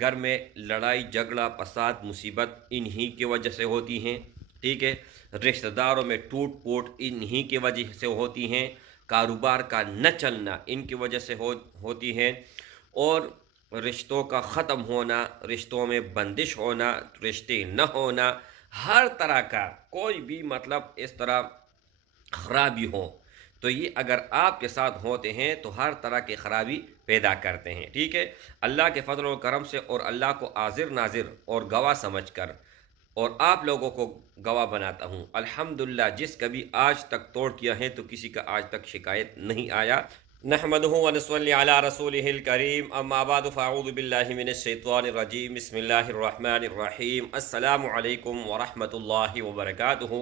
گھر میں لڑائی جھگڑا فساد مصیبت انہی کی وجہ سے ہوتی ہیں، ٹھیک ہے، رشتہ داروں میں ٹوٹ پوٹ انہی کی وجہ سے ہوتی ہیں، کاروبار کا نہ چلنا ان کی وجہ سے ہوتی ہیں، اور رشتوں کا ختم ہونا، رشتوں میں بندش ہونا، رشتے نہ ہونا، ہر طرح کا کوئی بھی مطلب اس طرح خرابی ہو تو یہ اگر آپ کے ساتھ ہوتے ہیں تو ہر طرح کی خرابی پیدا کرتے ہیں، ٹھیک ہے۔ اللہ کے فضل و کرم سے اور اللہ کو حاضر ناظر اور گواہ سمجھ کر اور آپ لوگوں کو گواہ بناتا ہوں، الحمدللہ جس کبھی آج تک توڑ کیا ہے تو کسی کا آج تک شکایت نہیں آیا۔ نحمده ونصلي على رسوله الكريم اما بعد فاعوذ باللہ من الشیطان الرجیم بسم اللہ الرحمن الرحیم السلام علیکم ورحمۃ اللہ وبرکاتہ۔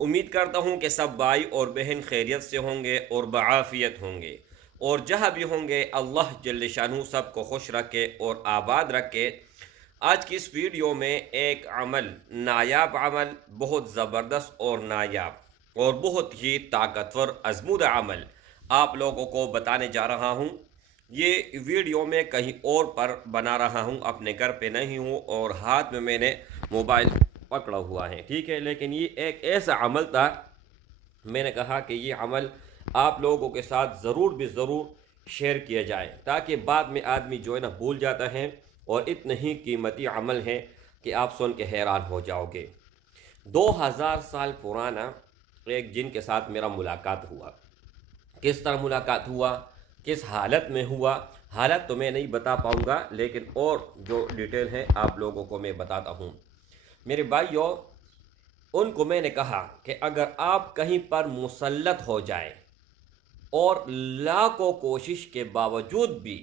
امید کرتا ہوں کہ سب بھائی اور بہن خیریت سے ہوں گے اور بعافیت ہوں گے، اور جہاں بھی ہوں گے اللہ جل شانہ سب کو خوش رکھے اور آباد رکھے۔ آج کی اس ویڈیو میں ایک عمل، نایاب عمل، بہت زبردست اور نایاب اور بہت ہی طاقتور ازمودہ عمل آپ لوگوں کو بتانے جا رہا ہوں۔ یہ ویڈیو میں کہیں اور پر بنا رہا ہوں، اپنے گھر پہ نہیں ہوں اور ہاتھ میں نے موبائل پکڑا ہوا ہے، ٹھیک ہے، لیکن یہ ایک ایسا عمل تھا، میں نے کہا کہ یہ عمل آپ لوگوں کے ساتھ ضرور بھی ضرور شیئر کیا جائے تاکہ بعد میں آدمی جو ہے نا بھول جاتا ہے، اور اتنا ہی قیمتی عمل ہے کہ آپ سن کے حیران ہو جاؤ گے۔ 2000 سال پرانا ایک جن کے ساتھ میرا ملاقات ہوا۔ کس طرح ملاقات ہوا، کس حالت میں ہوا، حالت تو میں نہیں بتا پاؤں گا، لیکن اور جو ڈیٹیل ہے آپ لوگوں کو میں بتاتا ہوں۔ میرے بھائیوں، ان کو میں نے کہا کہ اگر آپ کہیں پر مسلط ہو جائیں اور لاکھوں کوشش کے باوجود بھی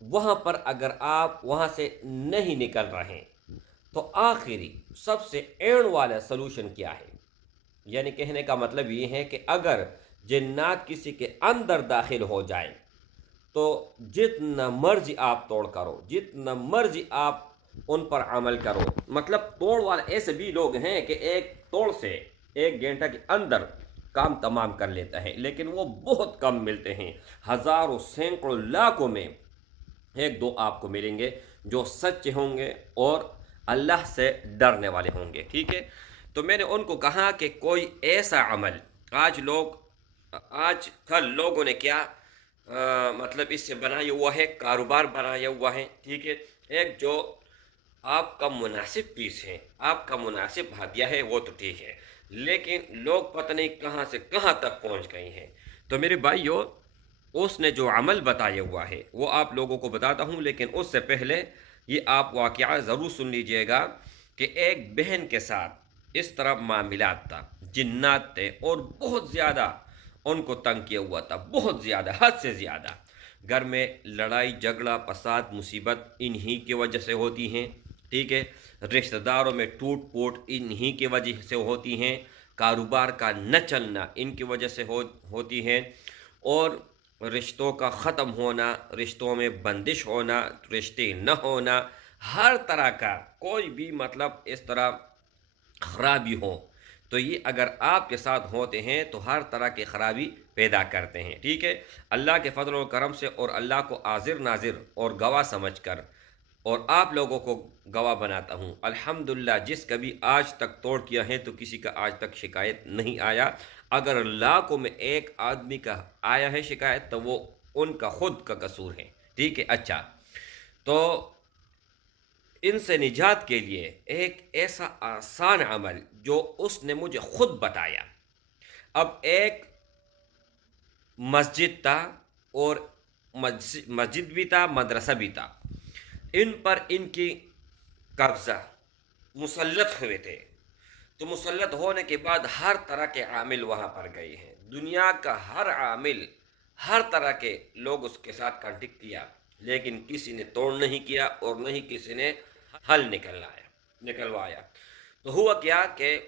وہاں پر اگر آپ وہاں سے نہیں نکل رہے تو آخری سب سے اینڈ والا سلوشن کیا ہے؟ یعنی کہنے کا مطلب یہ ہے کہ اگر جنات کسی کے اندر داخل ہو جائیں تو جتنا مرضی آپ توڑ کرو، جتنا مرضی آپ ان پر عمل کرو، مطلب توڑ والے ایسے بھی لوگ ہیں کہ ایک توڑ سے 1 گھنٹہ کے اندر کام تمام کر لیتا ہے، لیکن وہ بہت کم ملتے ہیں۔ ہزاروں سینکڑوں لاکھوں میں 1 2 آپ کو ملیں گے جو سچے ہوں گے اور اللہ سے ڈرنے والے ہوں گے، ٹھیک ہے۔ تو میں نے ان کو کہا کہ کوئی ایسا عمل آج کل لوگوں نے کیا مطلب اس سے بنایا ہوا ہے، کاروبار بنایا ہوا ہے، ٹھیک ہے، ایک جو آپ کا مناسب پیس ہے، آپ کا مناسب ہدیہ ہے وہ تو ٹھیک ہے، لیکن لوگ پتہ نہیں کہاں سے کہاں تک پہنچ گئے ہیں۔ تو میرے بھائیوں، اس نے جو عمل بتایا ہوا ہے وہ آپ لوگوں کو بتاتا ہوں، لیکن اس سے پہلے یہ آپ واقعہ ضرور سن لیجئے گا کہ ایک بہن کے ساتھ اس طرح معاملات تھا، جنات تھے اور بہت زیادہ ان کو تنگ کیا ہوا تھا، بہت زیادہ، حد سے زیادہ۔ گھر میں لڑائی جھگڑا فساد مصیبت انہی کی وجہ سے ہوتی ہیں، ٹھیک ہے، رشتہ داروں میں ٹوٹ پوٹ انہی کی وجہ سے ہوتی ہیں، کاروبار کا نہ چلنا ان کی وجہ سے ہوتی ہیں، اور رشتوں کا ختم ہونا، رشتوں میں بندش ہونا، رشتے نہ ہونا، ہر طرح کا کوئی بھی مطلب اس طرح خرابی ہو تو یہ اگر آپ کے ساتھ ہوتے ہیں تو ہر طرح کی خرابی پیدا کرتے ہیں، ٹھیک ہے۔ اللہ کے فضل و کرم سے اور اللہ کو حاضر ناظر اور گواہ سمجھ کر اور آپ لوگوں کو گواہ بناتا ہوں، الحمدللہ جس کبھی آج تک توڑ کیا ہے تو کسی کا آج تک شکایت نہیں آیا۔ اگر لاکھوں میں ایک آدمی کا آیا ہے شکایت تو وہ ان کا خود کا قصور ہے، ٹھیک ہے۔ اچھا، تو ان سے نجات کے لیے ایک ایسا آسان عمل جو اس نے مجھے خود بتایا۔ اب ایک مسجد تھا، اور مسجد بھی تھا، مدرسہ بھی تھا، ان پر ان کی قبضہ مسلط ہوئے تھے۔ تو مسلط ہونے کے بعد ہر طرح کے عامل وہاں پر گئے ہیں، دنیا کا ہر عامل، ہر طرح کے لوگ اس کے ساتھ کانٹیکٹ کیا، لیکن کسی نے توڑ نہیں کیا اور نہ ہی کسی نے حل نکلوایا۔ تو ہوا کیا کہ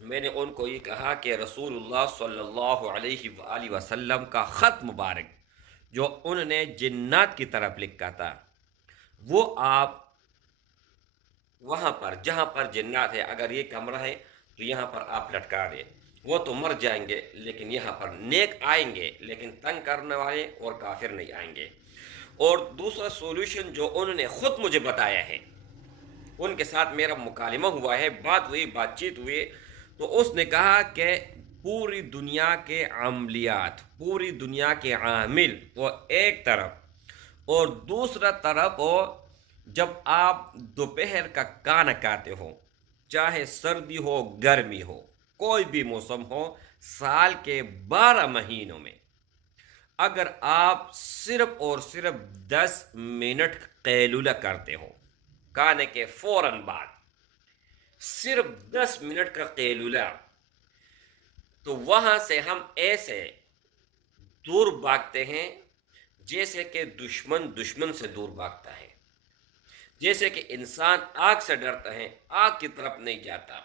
میں نے ان کو یہ کہا کہ رسول اللہ صلی اللہ علیہ وآلہ وسلم کا خط مبارک جو انہوں نے جنات کی طرف لکھا تھا وہ آپ وہاں پر جہاں پر جنات ہے، اگر یہ کمرہ ہے تو یہاں پر آپ لٹکا دیں، وہ تو مر جائیں گے لیکن یہاں پر نیک آئیں گے، لیکن تنگ کرنے والے اور کافر نہیں آئیں گے۔ اور دوسرا سولوشن جو انہوں نے خود مجھے بتایا ہے، ان کے ساتھ میرا مکالمہ ہوا ہے، بات چیت ہوئی، تو اس نے کہا کہ پوری دنیا کے عملیات، پوری دنیا کے عامل وہ ایک طرف، اور دوسرا طرف وہ جب آپ دوپہر کا کھانا کھاتے ہو، چاہے سردی ہو گرمی ہو کوئی بھی موسم ہو، سال کے 12 مہینوں میں اگر آپ صرف اور صرف 10 منٹ قیلولہ کرتے ہو کھانے کے فوراً بعد، صرف 10 منٹ کا قیلولہ، تو وہاں سے ہم ایسے دور بھاگتے ہیں جیسے کہ دشمن سے دور بھاگتا ہے، جیسے کہ انسان آگ سے ڈرتا ہے، آگ کی طرف نہیں جاتا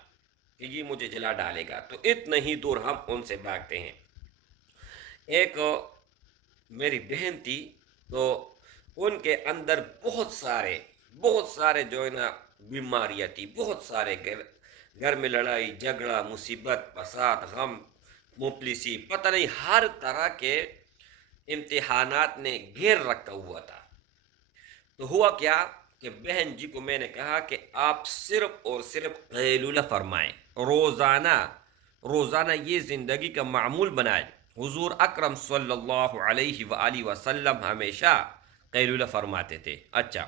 کہ یہ مجھے جلا ڈالے گا، تو اتنا ہی دور ہم ان سے بھاگتے ہیں۔ ایک میری بہن تھی، تو ان کے اندر بہت سارے جو ہے نا بیماریاں تھی، بہت سارے گھر میں لڑائی جھگڑا، مصیبت، فساد، غم، مفلسی، پتہ نہیں ہر طرح کے امتحانات نے گھیر رکھا ہوا تھا۔ تو ہوا کیا کہ بہن جی کو میں نے کہا کہ آپ صرف اور صرف قیلولہ فرمائیں، روزانہ یہ زندگی کا معمول بنائیں۔ حضور اکرم صلی اللہ علیہ وآلہ وسلم ہمیشہ قیلولہ فرماتے تھے۔ اچھا،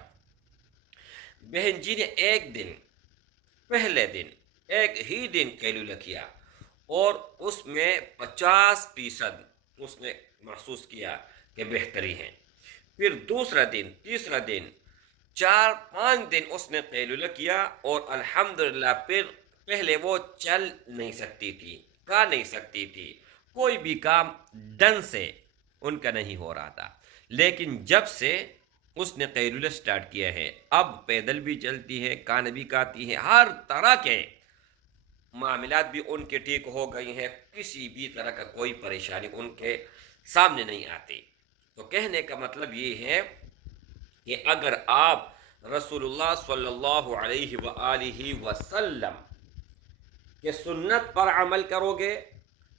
بہن جی نے پہلے دن ایک ہی دن قیلولہ کیا، اور اس میں 50% اس نے محسوس کیا کہ بہتری ہے۔ پھر دوسرا دن، تیسرا دن، 4-5 دن اس نے قیلولہ کیا، اور الحمدللہ پھر پہلے وہ چل نہیں سکتی تھی، کھا نہیں سکتی تھی، کوئی بھی کام ڈن سے ان کا نہیں ہو رہا تھا۔ لیکن جب سے اس نے قیلولہ سٹارٹ کیا ہے، اب پیدل بھی چلتی ہے، کھانا بھی کھاتی ہے، ہر طرح کے معاملات بھی ان کے ٹھیک ہو گئی ہیں، کسی بھی طرح کا کوئی پریشانی ان کے سامنے نہیں آتی۔ تو کہنے کا مطلب یہ ہے کہ اگر آپ رسول اللہ صلی اللہ علیہ وآلہ وسلم کے سنت پر عمل کرو گے،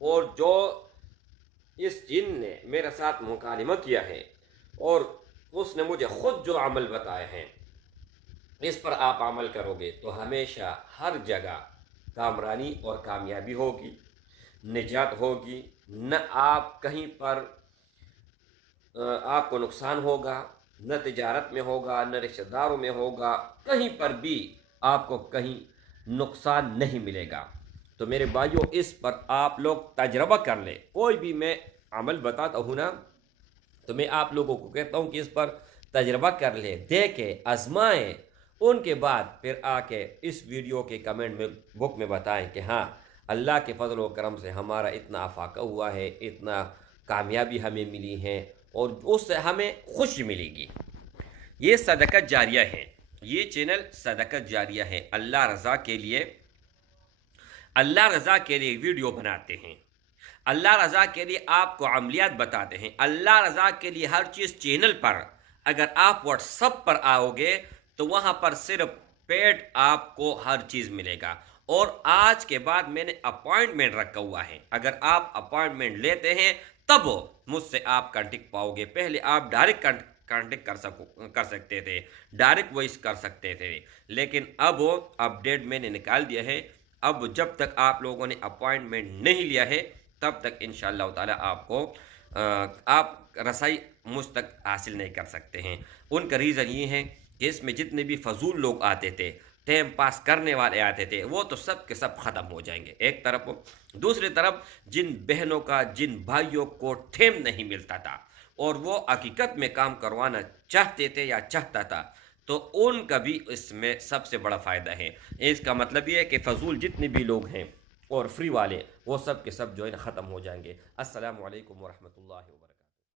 اور جو اس جن نے میرے ساتھ مکالمہ کیا ہے اور اس نے مجھے خود جو عمل بتائے ہیں، اس پر آپ عمل کرو گے تو ہمیشہ ہر جگہ کامرانی اور کامیابی ہوگی، نجات ہوگی، نہ آپ کہیں پر آپ کو نقصان ہوگا، نہ تجارت میں ہوگا، نہ رشتہ داروں میں ہوگا، کہیں پر بھی آپ کو کہیں نقصان نہیں ملے گا۔ تو میرے بھائیوں، اس پر آپ لوگ تجربہ کر لیں۔ کوئی بھی میں عمل بتاتا ہوں نا، تو میں آپ لوگوں کو کہتا ہوں کہ اس پر تجربہ کر لیں، دیکھیں، آزمائیں، ان کے بعد پھر آ کے اس ویڈیو کے کمنٹ بک میں بتائیں کہ ہاں، اللہ کے فضل و کرم سے ہمارا اتنا افاقہ ہوا ہے، اتنا کامیابی ہمیں ملی ہے، اور اس سے ہمیں خوشی ملے گی۔ یہ صدقہ جاریہ ہے، یہ چینل صدقہ جاریہ ہے۔ اللہ رضا کے لیے ویڈیو بناتے ہیں، اللہ رضا کے لیے آپ کو عملیات بتاتے ہیں، اللہ رضا کے لیے ہر چیز چینل پر۔ اگر آپ واٹس ایپ پر آؤ گے تو وہاں پر صرف پیڈ آپ کو ہر چیز ملے گا، اور آج کے بعد میں نے اپوائنٹمنٹ رکھا ہوا ہے۔ اگر آپ اپوائنٹمنٹ لیتے ہیں تب مجھ سے آپ کانٹیکٹ پاؤ گے۔ پہلے آپ ڈائریکٹ کانٹیکٹ کر سکتے تھے، ڈائریکٹ وائس کر سکتے تھے، لیکن اب اپڈیٹ میں نے نکال دیا ہے۔ اب جب تک آپ لوگوں نے اپوائنٹمنٹ نہیں لیا ہے تب تک انشاءاللہ تعالی آپ رسائی مجھ تک حاصل نہیں کر سکتے ہیں۔ ان کا ریزن یہ ہے کہ اس میں جتنے بھی فضول لوگ آتے تھے، ٹائم پاس کرنے والے آتے تھے، وہ تو سب کے سب ختم ہو جائیں گے ایک طرف۔ دوسری طرف جن بہنوں کا، جن بھائیوں کو ٹائم نہیں ملتا تھا اور وہ حقیقت میں کام کروانا چاہتے تھے یا چاہتا تھا، تو ان کا بھی اس میں سب سے بڑا فائدہ ہے۔ اس کا مطلب یہ ہے کہ فضول جتنے بھی لوگ ہیں اور فری والے، وہ سب کے سب جو ہے ختم ہو جائیں گے۔ السلام علیکم ورحمۃ اللہ وبرکاتہ۔